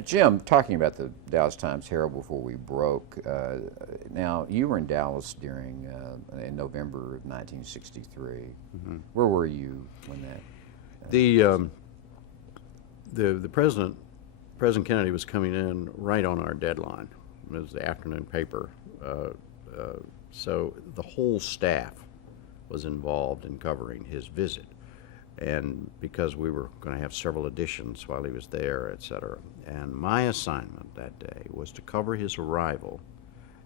Jim, talking about the Dallas Times Herald before we broke, now you were in Dallas during in November of 1963. Where were you when that? The President Kennedy was coming in right on our deadline. It was the afternoon paper, so the whole staff was involved in covering his visit, and because we were going to have several editions while he was there, etc. And my assignment that day was to cover his arrival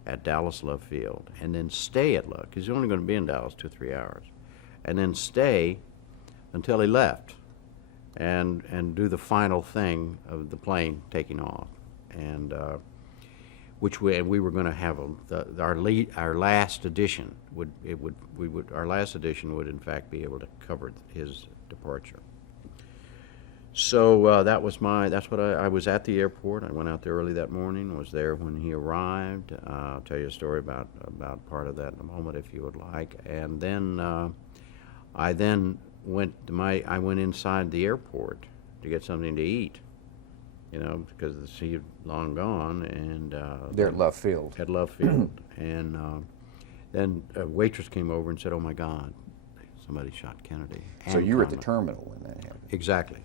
at Dallas Love Field, and then stay at Love, because he's only going to be in Dallas 2 or 3 hours, and then stay until he left, and do the final thing of the plane taking off, and which we were going to have our last edition would in fact be able to cover his departure. So that's what I was at the airport. I went out there early that morning, was there when he arrived. I'll tell you a story about part of that in a moment if you would like. And then I went inside the airport to get something to eat, because he had long gone, and There at Love Field. At Love Field, and then a waitress came over and said, "Oh my God, somebody shot Kennedy." So you were at the terminal when that happened. Exactly.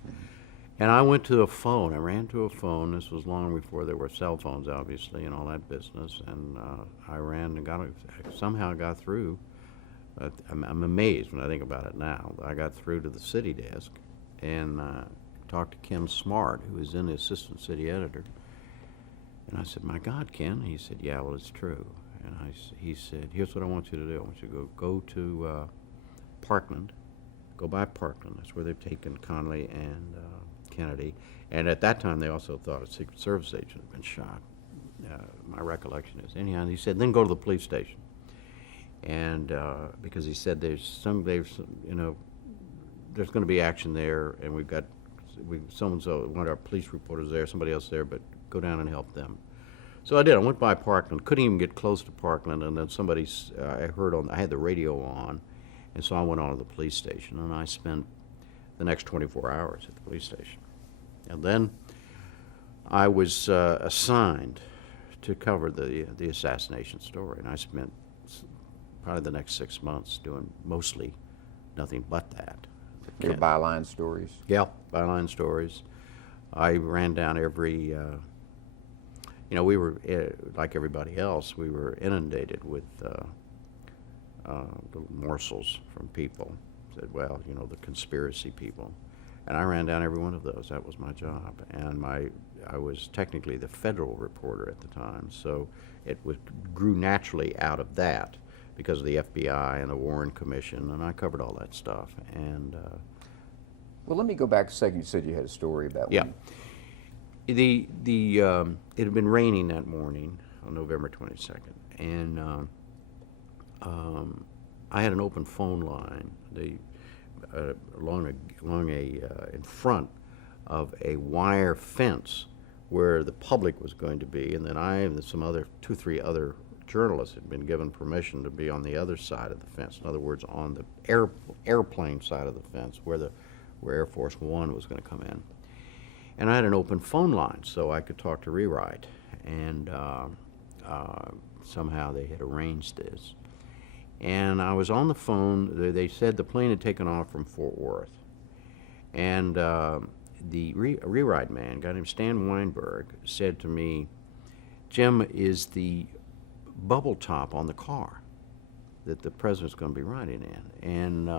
And I went to a phone. I ran to a phone. This was long before there were cell phones, obviously, and all that business. And I ran and somehow got through. I'm amazed when I think about it now. I got through to the city desk and talked to Ken Smart, who was then the assistant city editor. And I said, "My God, Ken." He said, "Yeah, well, it's true." And he said, "Here's what I want you to do. I want you to go to Parkland. Go by Parkland. That's where they've taken Connally and Kennedy." And at that time, they also thought a Secret Service agent had been shot. My recollection is. Anyhow, he said, "Then go to the police station." And because he said there's going to be action there, and so-and-so, one of our police reporters there, somebody else there, but go down and help them. So I did. I went by Parkland, couldn't even get close to Parkland, and then I had the radio on, and so I went on to the police station, and I spent the next 24 hours at the police station. And then I was assigned to cover the assassination story, and I spent probably the next 6 months doing mostly nothing but that. Your byline stories? Yeah, byline stories. I ran down every, we were, like everybody else, we were inundated with little morsels from people. Said, well, the conspiracy people. And I ran down every one of those. That was my job. And I was technically the federal reporter at the time, so it grew naturally out of that because of the FBI and the Warren Commission, and I covered all that stuff. And well, let me go back a second. You said you had a story about when. It had been raining that morning on November 22nd, and I had an open phone line in front of a wire fence where the public was going to be, and then I and some other 2-3 other journalists had been given permission to be on the other side of the fence. In other words, on the airplane side of the fence where Air Force One was going to come in. And I had an open phone line, so I could talk to Rewrite. And somehow they had arranged this. And I was on the phone. They said the plane had taken off from Fort Worth. And the Rewrite man, a guy named Stan Weinberg, said to me, "Jim, is the bubble top on the car that the president's going to be riding in?" And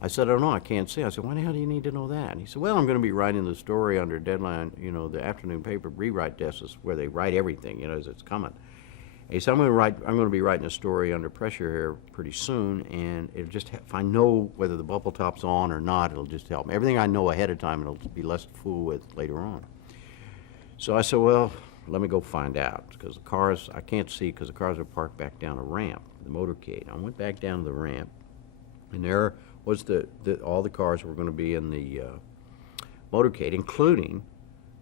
I said, "I don't know, I can't see." I said, "Why the hell do you need to know that?" And he said, "Well, I'm going to be writing the story under deadline. The afternoon paper Rewrite desk is where they write everything, as it's coming." And he said, I'm going to be writing a story under pressure here pretty soon, and it'll just if I know whether the bubble top's on or not, it'll just help me. Everything I know ahead of time, it'll be less to fool with later on." So I said, "Well, let me go find out, because the cars, I can't see because the cars are parked back down a ramp, the motorcade." I went back down to the ramp, and there was all the cars were going to be in the motorcade, including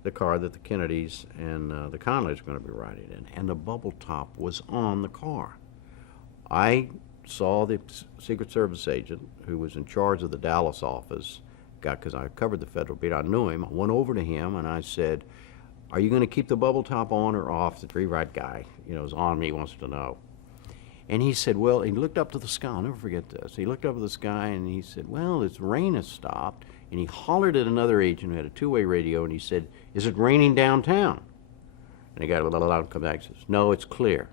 the car that the Kennedys and the Conleys were going to be riding in, and the bubble top was on the car. I saw the Secret Service agent who was in charge of the Dallas office, because I covered the federal beat. I knew him. I went over to him and I said, Are you going to keep the bubble top on or off? The rewrite guy, is on me, wants to know. And he said, well, he looked up to the sky. I'll never forget this. He looked up at the sky and he said, well, this rain has stopped. And he hollered at another agent who had a two-way radio, and he said, is it raining downtown? And the guy loud come back and says, no, it's clear.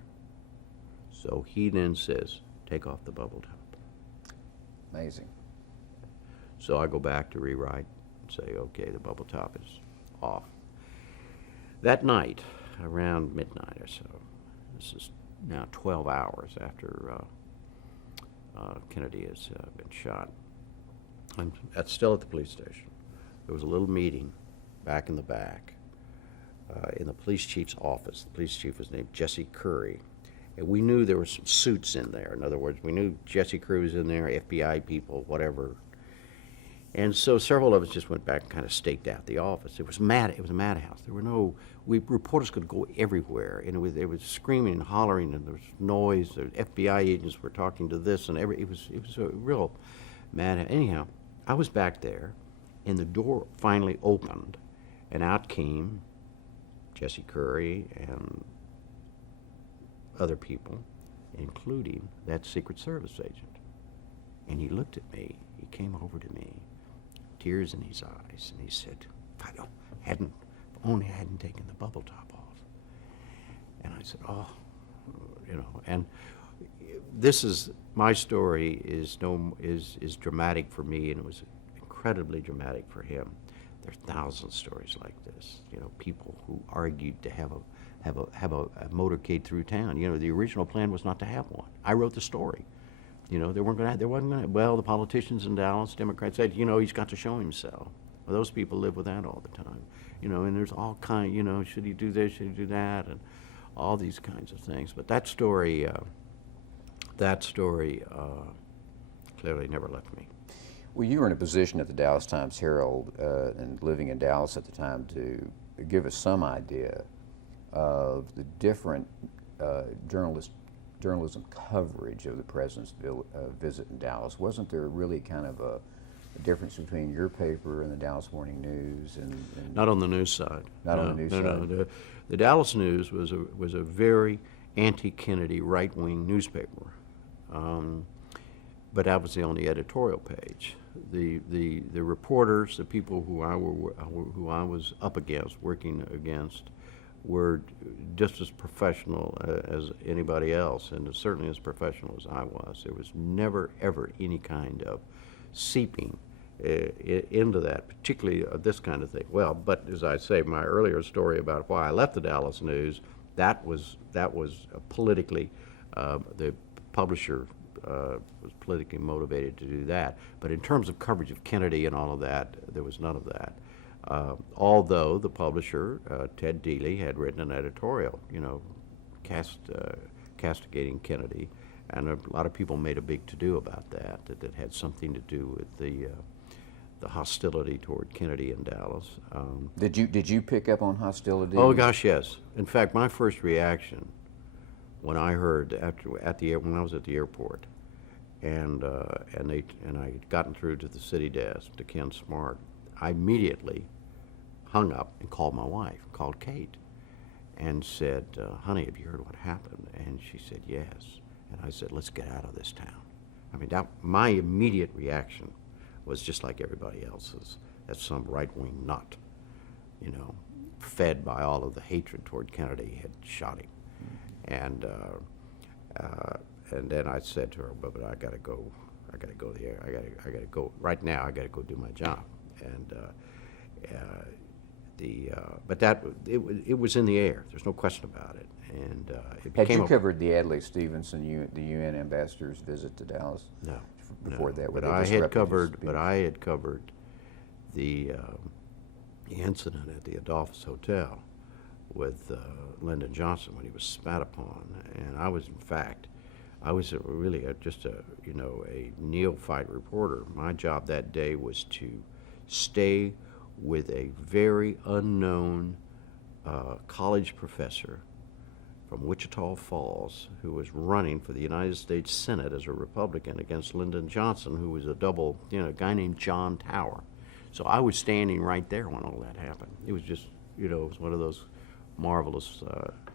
So he then says, take off the bubble top. Amazing. So I go back to rewrite and say, okay, the bubble top is off. That night, around midnight or so, this is now 12 hours after Kennedy has been shot, I'm still at the police station. There was a little meeting back in the back in the police chief's office. The police chief was named Jesse Curry. And we knew there were some suits in there. In other words, we knew Jesse Curry was in there, FBI people, whatever. And so several of us just went back and kind of staked out the office. It was mad. It was a madhouse. There were no reporters could go everywhere, and they were screaming and hollering, and there was noise. The FBI agents were talking to this and every. It was a real mad. Anyhow, I was back there, and the door finally opened, and out came Jesse Curry and other people, including that Secret Service agent. And he looked at me. He came over to me, tears in his eyes, and he said, if only I hadn't taken the bubble top off. And I said, oh, and this is, my story is dramatic for me, and it was incredibly dramatic for him. There are thousands of stories like this, people who argued to have a motorcade through town. The original plan was not to have one. I wrote the story. There wasn't going to, well, the politicians in Dallas, Democrats said, he's got to show himself. Well, those people live with that all the time. And there's all kind, should he do this, should he do that, and all these kinds of things. But that story clearly never left me. Well, you were in a position at the Dallas Times-Herald and living in Dallas at the time to give us some idea of the different journalism coverage of the president's visit in Dallas. Wasn't there really kind of a difference between your paper and the Dallas Morning News? And not on the news side. Not on the news side. No. The Dallas News was a very anti-Kennedy right-wing newspaper, but that was the only editorial page. The reporters, the people who I was up against, working against, were just as professional as anybody else, and certainly as professional as I was. There was never, ever any kind of seeping into that, particularly this kind of thing. Well, but as I say, my earlier story about why I left the Dallas News, that was politically, the publisher was politically motivated to do that. But in terms of coverage of Kennedy and all of that, there was none of that. Although the publisher, Ted Dealey, had written an editorial, castigating Kennedy, and a lot of people made a big to-do about that had something to do with the hostility toward Kennedy in Dallas. Did you pick up on hostility? Oh gosh, yes. In fact, my first reaction when I heard when I was at the airport, and I had gotten through to the city desk to Ken Smart, I immediately hung up and called my wife, called Kate, and said, honey, have you heard what happened? And she said, yes. And I said, let's get out of this town. I mean, my immediate reaction was just like everybody else's, that some right-wing nut, fed by all of the hatred toward Kennedy, had shot him. And then I said to her, but I gotta go there. I gotta go right now. I gotta go do my job. And but it was in the air. There's no question about it. And it Had became you covered the Adlai Stevenson, the UN ambassador's visit to Dallas? No. Before that, but I had covered the incident at the Adolphus Hotel with Lyndon Johnson when he was spat upon, and I was, in fact, just a neophyte reporter. My job that day was to stay with a very unknown college professor from Wichita Falls who was running for the United States Senate as a Republican against Lyndon Johnson, who was a guy named John Tower. So I was standing right there when all that happened. It was just You know, it was one of those marvelous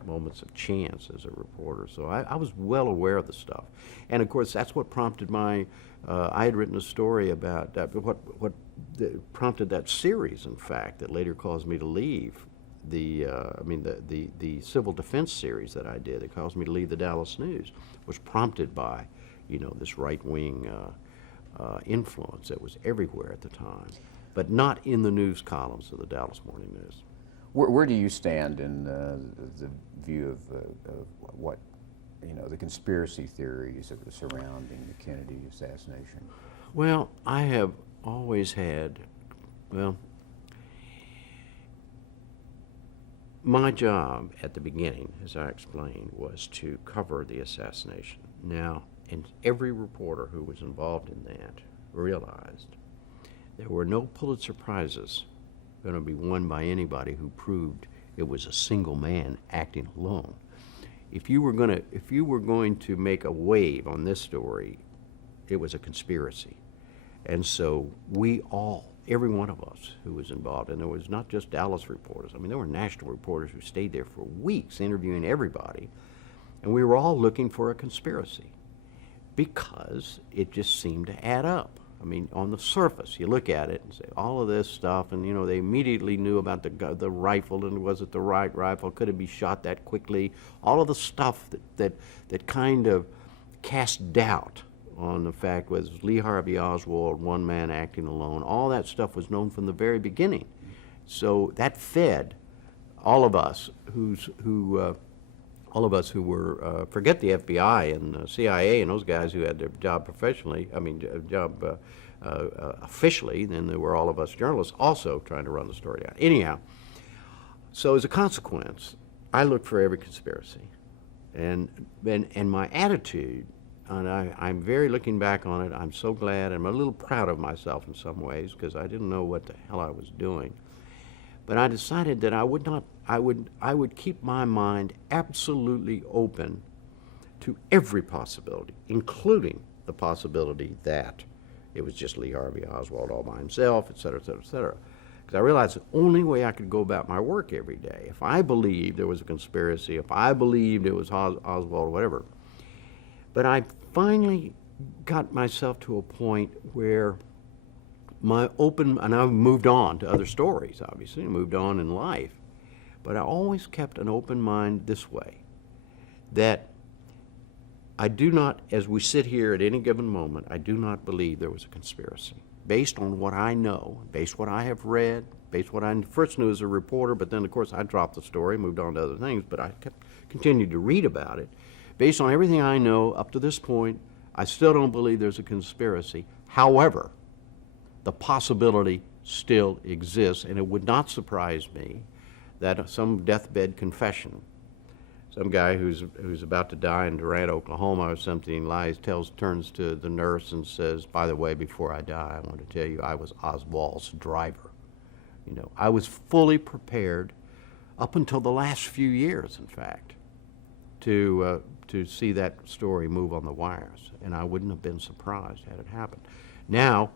moments of chance as a reporter. So I was well aware of the stuff. And of course, that's what prompted my, I had written a story about that, what prompted that series, in fact, that later caused me to leave the civil defense series that I did. That caused me to leave the Dallas News, was prompted by, you know, this right-wing influence that was everywhere at the time, but not in the news columns of the Dallas Morning News. Where do you stand in the view of what, you know, the conspiracy theories surrounding the Kennedy assassination? Well, I have always had, well, my job at the beginning, as I explained, was to cover the assassination. Now, and every reporter who was involved in that realized there were no Pulitzer Prizes going to be won by anybody who proved it was a single man acting alone. If you were going to make a wave on this story, it was a conspiracy. And so we all, every one of us who was involved, and there was not just Dallas reporters, I mean, there were national reporters who stayed there for weeks interviewing everybody, and we were all looking for a conspiracy because it just seemed to add up. I mean, on the surface, you look at it and say, all of this stuff, and, you know, they immediately knew about the rifle, and was it the right rifle? Could it be shot that quickly? All of the stuff that kind of cast doubt on the fact was Lee Harvey Oswald, one man acting alone. All that stuff was known from the very beginning. So that fed all of us who were, forget the FBI and CIA and those guys who had their job professionally, officially, then there were all of us journalists also trying to run the story down. Anyhow, so as a consequence, I looked for every conspiracy. And my attitude, and I'm very looking back on it, I'm so glad, I'm a little proud of myself in some ways because I didn't know what the hell I was doing. But I decided that I would keep my mind absolutely open to every possibility, including the possibility that it was just Lee Harvey Oswald all by himself, et cetera, et cetera, et cetera. Because I realized the only way I could go about my work every day, if I believed there was a conspiracy, if I believed it was Oswald or whatever. But I finally got myself to a point where and I've moved on to other stories, obviously, moved on in life, but I always kept an open mind this way, that I do not, as we sit here at any given moment, I do not believe there was a conspiracy. Based on what I know, based on what I have read, based on what I first knew as a reporter, but then, of course, I dropped the story, moved on to other things, but I continued to read about it. Based on everything I know up to this point, I still don't believe there's a conspiracy. However, the possibility still exists, and it would not surprise me that some deathbed confession, some guy who's about to die in Durant, Oklahoma or something, turns to the nurse and says, by the way, before I die, I want to tell you I was Oswald's driver. You know, I was fully prepared up until the last few years, in fact, to see that story move on the wires, and I wouldn't have been surprised had it happened. Now,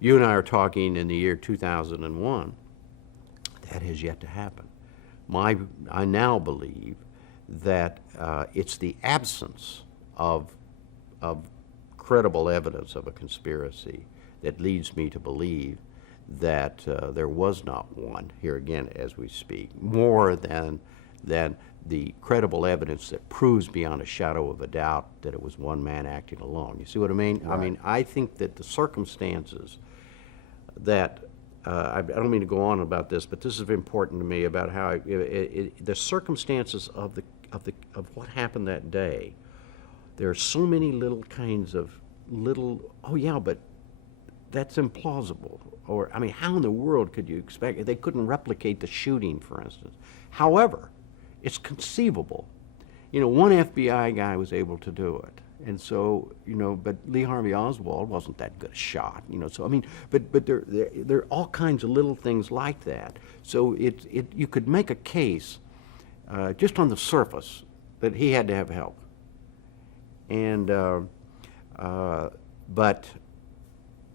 you and I are talking in the year 2001. That has yet to happen. I now believe that it's the absence of credible evidence of a conspiracy that leads me to believe that there was not one, here again as we speak, more than the credible evidence that proves beyond a shadow of a doubt that it was one man acting alone. You see what I mean? Right. I mean, I think that the circumstances that I don't mean to go on about this, but this is important to me about how the circumstances of what happened that day. There are so many little kinds of oh yeah, but that's implausible. Or I mean, how in the world could you expect? They couldn't replicate the shooting, for instance. However, it's conceivable. You know, one FBI guy was able to do it. And so, you know, but Lee Harvey Oswald wasn't that good a shot, you know. So I mean, but there are all kinds of little things like that. So you could make a case just on the surface that he had to have help. And but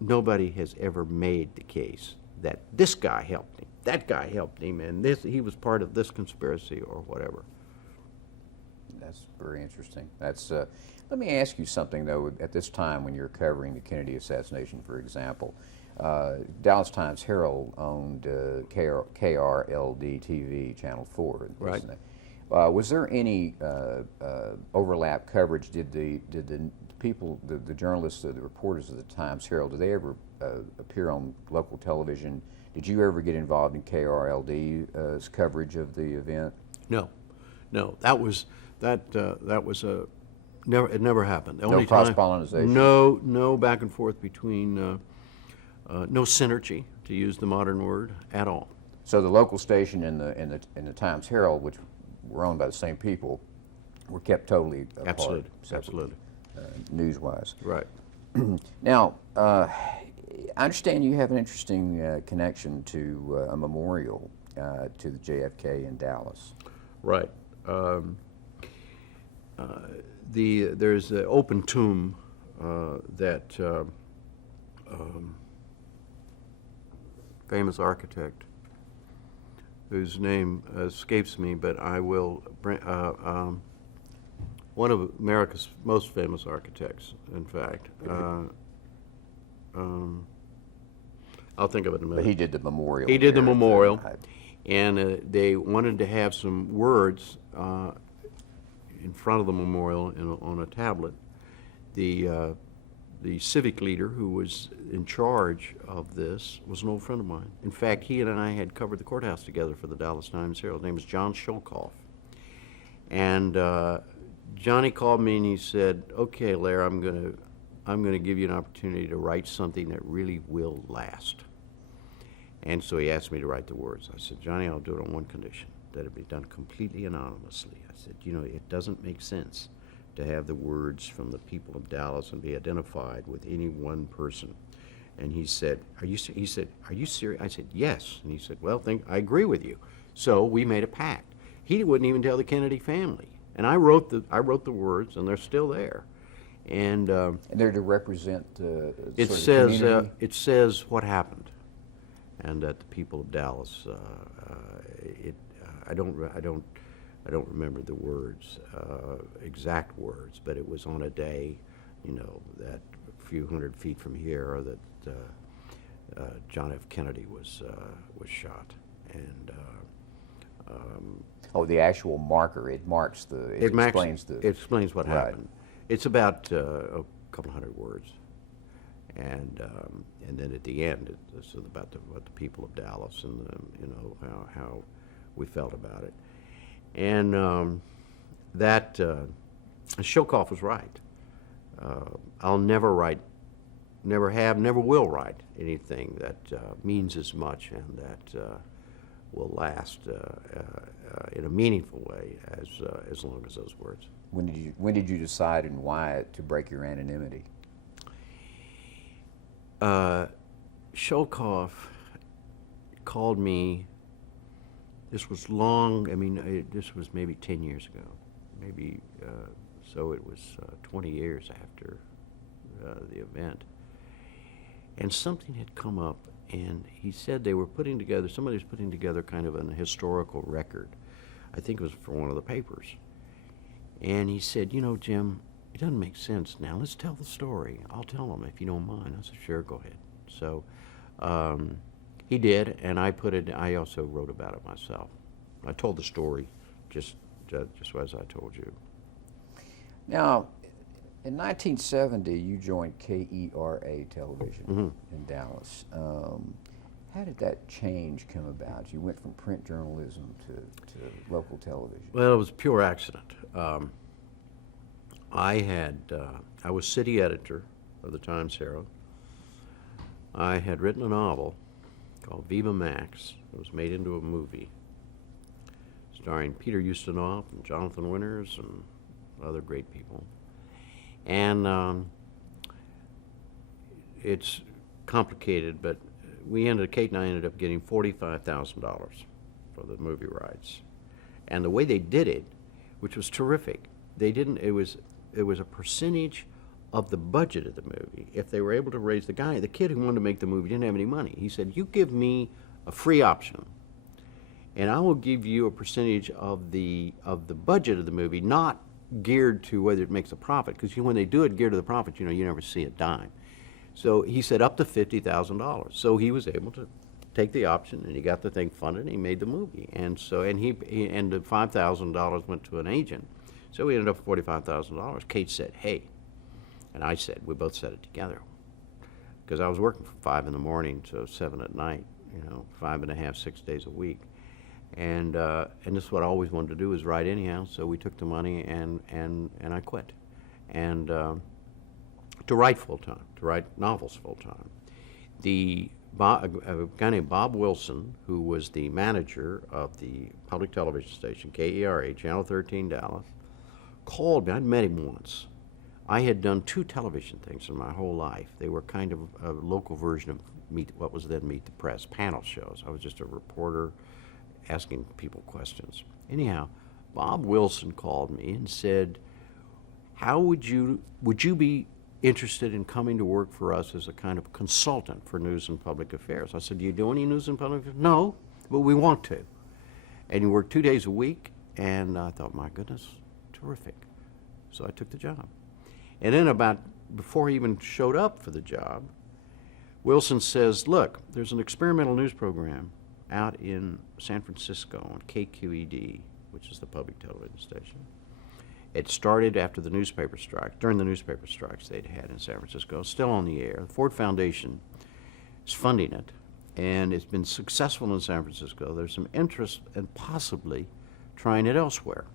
nobody has ever made the case that this guy helped him. that guy helped him, and he was part of this conspiracy or whatever. That's very interesting. That's. Let me ask you something though. At this time, when you're covering the Kennedy assassination, for example, Dallas Times Herald owned KRLD TV, Channel 4, Right. wasn't it? Was there any overlap coverage? Did the people, the journalists, the reporters of the Times Herald, did they ever appear on local television? Did you ever get involved in KRLD's coverage of the event? No, that was a never. It never happened. The No only time- cross-pollination? No back and forth between. No synergy, to use the modern word, at all. So the local station and the Times Herald, which were owned by the same people, were kept totally apart. Absolutely, separate, absolutely. News-wise. Right. Now, I understand you have an interesting connection to a memorial to the JFK in Dallas. Right. There's an open tomb that famous architect whose name escapes me, but I will bring one of America's most famous architects, in fact. I'll think of it in a minute. But he did the memorial. He did the there. memorial, and they wanted to have some words in front of the memorial on a tablet. The civic leader who was in charge of this was an old friend of mine. In fact, he and I had covered the courthouse together for the Dallas Times Herald. His name was John Sholkoff. And Johnny called me and he said, "Okay, Lehrer, I'm gonna give you an opportunity to write something that really will last." And so he asked me to write the words. I said, "Johnny, I'll do it on one condition, that it be done completely anonymously." I said, "It doesn't make sense to have the words from the people of Dallas and be identified with any one person." And he said, "Are you serious?" I said, "Yes." And he said, "Well, I agree with you." So we made a pact. He wouldn't even tell the Kennedy family, and I wrote the words, and they're still there. And they're to represent it sort of says community? it says what happened, and that the people of Dallas. I don't remember the words, exact words, but it was on a day, that a few hundred feet from here, that John F. Kennedy was shot, and the actual marker. It marks the. It explains what Right. happened. It's about a couple hundred words, and then at the end, it's about what the people of Dallas and how we felt about it. And Sholkoff was right. I'll never write, never have, never will write anything that means as much and that will last in a meaningful way as long as those words. When did you decide and why to break your anonymity? Sholkoff called me. This was long. This was maybe 10 years ago, maybe. So it was 20 years after the event, and something had come up, and he said somebody was putting together kind of an historical record. I think it was for one of the papers, and he said, "Jim, it doesn't make sense now. Let's tell the story. I'll tell them if you don't mind." I said, "Sure, go ahead." So he did, and I also wrote about it myself. I told the story just as I told you. Now, in 1970, you joined KERA Television in Dallas. How did that change come about? You went from print journalism to local television. Well, it was a pure accident. I was city editor of the Times Herald. I had written a novel called Viva Max. It was made into a movie starring Peter Ustinov and Jonathan Winters and other great people. And it's complicated, but Kate and I ended up getting $45,000 for the movie rights. And the way they did it, which was terrific, it was a percentage of the budget of the movie. If they were able to raise the kid who wanted to make the movie didn't have any money. He said, "You give me a free option and I will give you a percentage of the budget of the movie, not geared to whether it makes a profit, because when they do it geared to the profit, you never see a dime. So he said up to $50,000. So he was able to take the option, and he got the thing funded, and he made the movie. And so, and the $5,000 went to an agent. So we ended up with $45,000. Kate said, "Hey," and I said, we both said it together, because I was working from 5 in the morning to 7 at night, 5.5, 6 days a week. And this is what I always wanted to do, is write anyhow. So we took the money and I quit, and to write full time, to write novels full time. A guy named Bob Wilson, who was the manager of the public television station KERA, Channel 13 Dallas, called me. I'd met him once. I had done 2 television things in my whole life. They were kind of a local version of what was then Meet the Press, panel shows. I was just a reporter asking people questions. Anyhow, Bob Wilson called me and said, "How would you be interested in coming to work for us as a kind of consultant for news and public affairs?" I said, "Do you do any news and public affairs?" "No, but we want to." And you work 2 days a week, and I thought, my goodness, terrific. So I took the job. And then before he even showed up for the job, Wilson says, "Look, there's an experimental news program out in San Francisco on KQED, which is the public television station. It started after the newspaper strike, during the newspaper strikes they'd had in San Francisco, still on the air. The Ford Foundation is funding it, and it's been successful in San Francisco. There's some interest in possibly trying it elsewhere.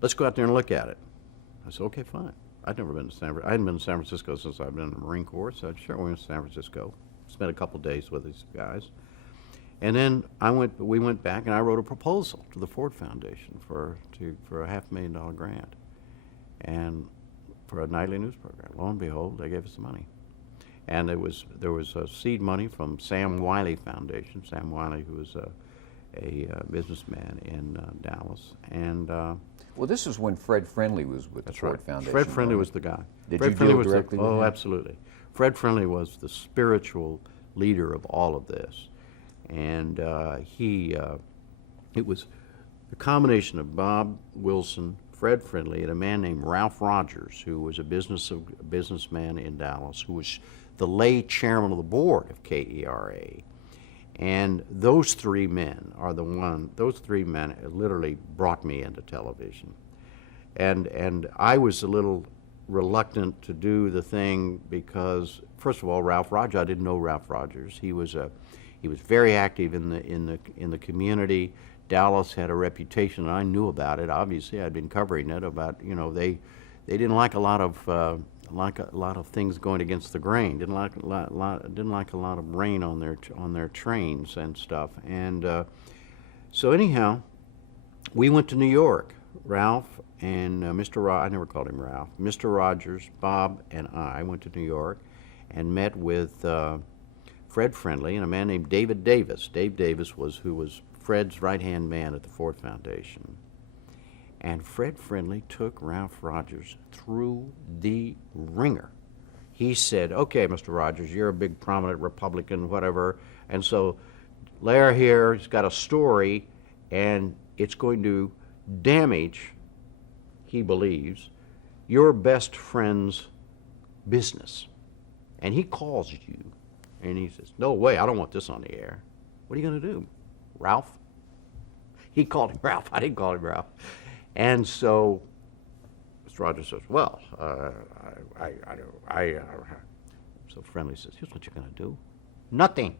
Let's go out there and look at it." I said, "Okay, fine." I'd never been to I hadn't been to San Francisco since I've been in the Marine Corps, so I sure went to San Francisco. Spent a couple days with these guys. And then we went back, and I wrote a proposal to the Ford Foundation for a $500,000 grant, and for a nightly news program. Lo and behold, they gave us the money. And there was seed money from Sam Wiley Foundation. Sam Wiley, who was a businessman in Dallas, and well, this is when Fred Friendly was with the Ford Foundation. Fred Friendly was the guy. Did Fred you Friendly deal directly with him? Oh, absolutely. Fred Friendly was the spiritual leader of all of this, and it was a combination of Bob Wilson, Fred Friendly, and a man named Ralph Rogers, who was a businessman in Dallas, who was the lay chairman of the board of KERA. And those 3 men literally brought me into television. And I was a little reluctant to do the thing because, first of all, Ralph Rogers, I didn't know Ralph Rogers. He was very active in the community. Dallas had a reputation, and I knew about it. Obviously, I'd been covering it about, they didn't like a lot of things going against the grain. Didn't like a lot of rain on their trains and stuff. And so anyhow, we went to New York. Ralph and I never called him Ralph. Mr. Rogers, Bob, and I went to New York and met with Fred Friendly and a man named David Davis. Dave Davis who was Fred's right-hand man at the Ford Foundation. And Fred Friendly took Ralph Rogers through the ringer. He said, "Okay, Mr. Rogers, you're a big prominent Republican, whatever, and so Lehrer here has got a story, and it's going to damage, he believes, your best friend's business. And he calls you, and he says, 'No way, I don't want this on the air.' What are you going to do, Ralph?" He called him Ralph. I didn't call him Ralph. And so Mr. Rogers says, "Well, so Friendly says, 'Here's what you're going to do. Nothing.'"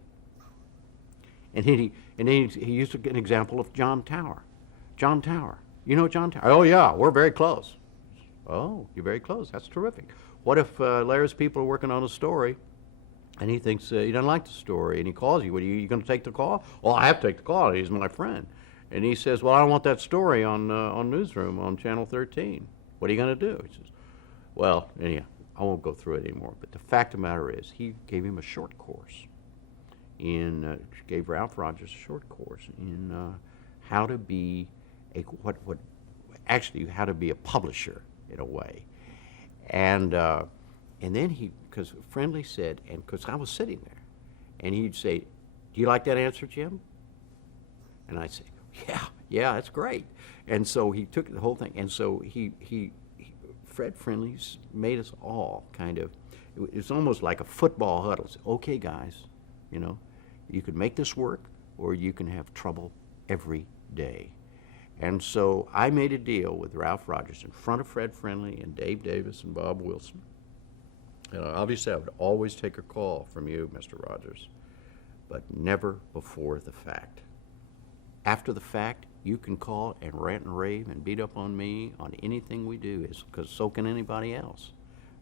And he used an example of John Tower. John Tower. You know John Tower? "Oh, yeah, we're very close." "Oh, you're very close. That's terrific. What if Lehrer's people are working on a story, and he thinks he doesn't like the story, and he calls you? What, are you going to take the call?" "Well, I have to take the call. He's my friend." And he says, "Well, I don't want that story on Newsroom on Channel 13. What are you going to do?" He says, "Well, anyhow, I won't go through it anymore. But the fact of the matter is, he gave him a short course gave Ralph Rogers a short course in how to be how to be a publisher in a way. And then because Friendly said, and because I was sitting there, and he'd say, "Do you like that answer, Jim?" And I said, yeah, that's great. And so he took the whole thing, and so Fred Friendly's made us all kind of, it's almost like a football huddle. Say, okay, guys, you know, you can make this work, or you can have trouble every day. And so I made a deal with Ralph Rogers in front of Fred Friendly and Dave Davis and Bob Wilson. And obviously I would always take a call from you, Mr. Rogers, but never before the fact. After the fact, you can call and rant and rave and beat up on me on anything we do, because so can anybody else,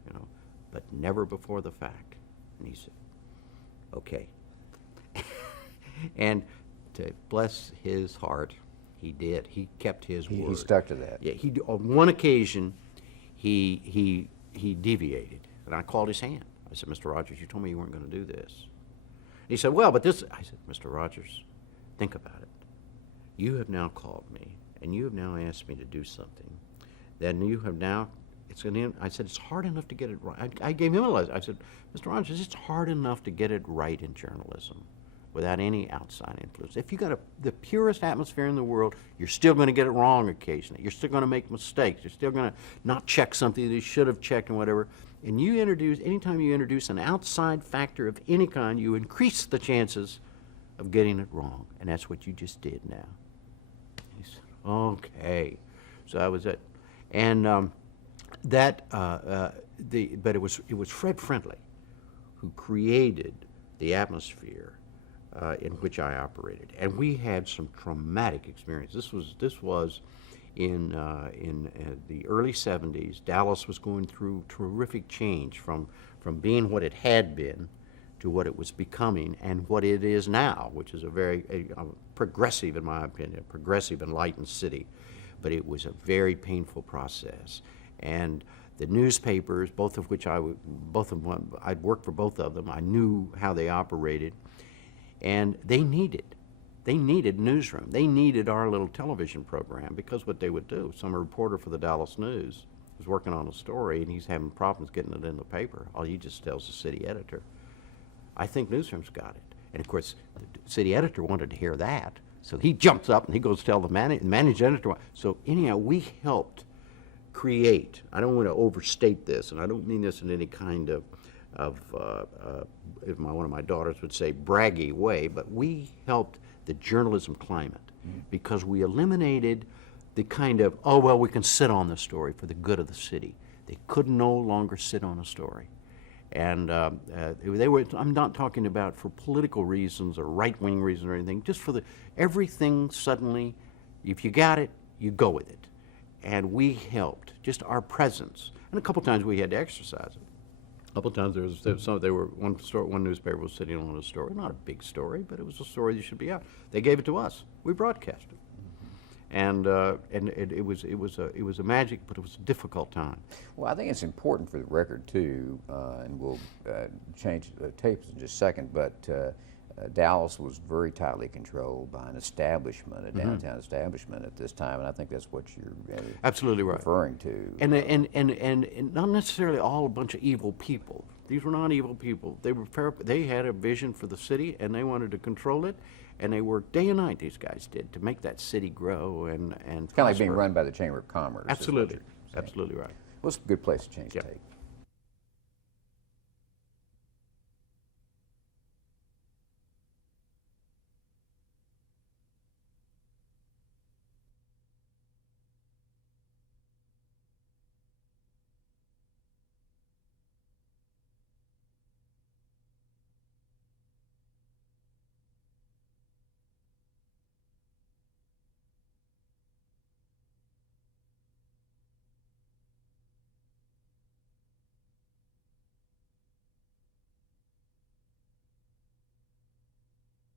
you know, but never before the fact. And he said, okay. And to bless his heart, he did. He kept his word. He stuck to that. Yeah. On one occasion, he deviated, and I called his hand. I said, Mr. Rogers, you told me you weren't going to do this. And he said, well, but this. I said, Mr. Rogers, think about it. You have now called me, and you have now asked me to do something. Then you have now. I said, it's hard enough to get it right. I gave him a lesson. I said, Mr. Rogers, it's hard enough to get it right in journalism without any outside influence. If you got the purest atmosphere in the world, you're still going to get it wrong occasionally. You're still going to make mistakes. You're still going to not check something that you should have checked and whatever. And anytime you introduce an outside factor of any kind, you increase the chances of getting it wrong. And that's what you just did now. He said, okay. So that was it. And but it was Fred Friendly who created the atmosphere in which I operated, and we had some traumatic experience. This was in the early '70s. Dallas was going through terrific change from being what it had been to what it was becoming and what it is now, which is a very progressive, in my opinion, progressive, enlightened city. But it was a very painful process, and the newspapers, I'd worked for both of them. I knew how they operated. And they needed newsroom. They needed our little television program, because what they would do, some reporter for the Dallas News was working on a story and he's having problems getting it in the paper. All he just tells the city editor, I think newsroom's got it. And of course, the city editor wanted to hear that. So he jumps up and he goes tell the managing editor. So anyhow, we helped create, I don't want to overstate this, and I don't mean this in any kind of one of my daughters would say, braggy way, but we helped the journalism climate because we eliminated the kind of, oh, well, we can sit on the story for the good of the city. They could no longer sit on a story. And they were, I'm not talking about for political reasons or right-wing reasons or anything, just for everything suddenly, if you got it, you go with it. And we helped, just our presence. And a couple times we had to exercise it. A couple times one newspaper was sitting on a story, not a big story, but it was a story that should be out. They gave it to us. We broadcast it, and it was a magic, but it was a difficult time. Well, I think it's important for the record too, and we'll change the tapes in just a second. But Dallas was very tightly controlled by an establishment, a downtown establishment at this time, and I think that's what you're absolutely right referring to. And not necessarily all a bunch of evil people. These were not evil people. They had a vision for the city, and they wanted to control it, and they worked day and night. These guys did to make that city grow and It's kind of like being run by the Chamber of Commerce. Absolutely, absolutely right. Well, it's a good place to change the tape.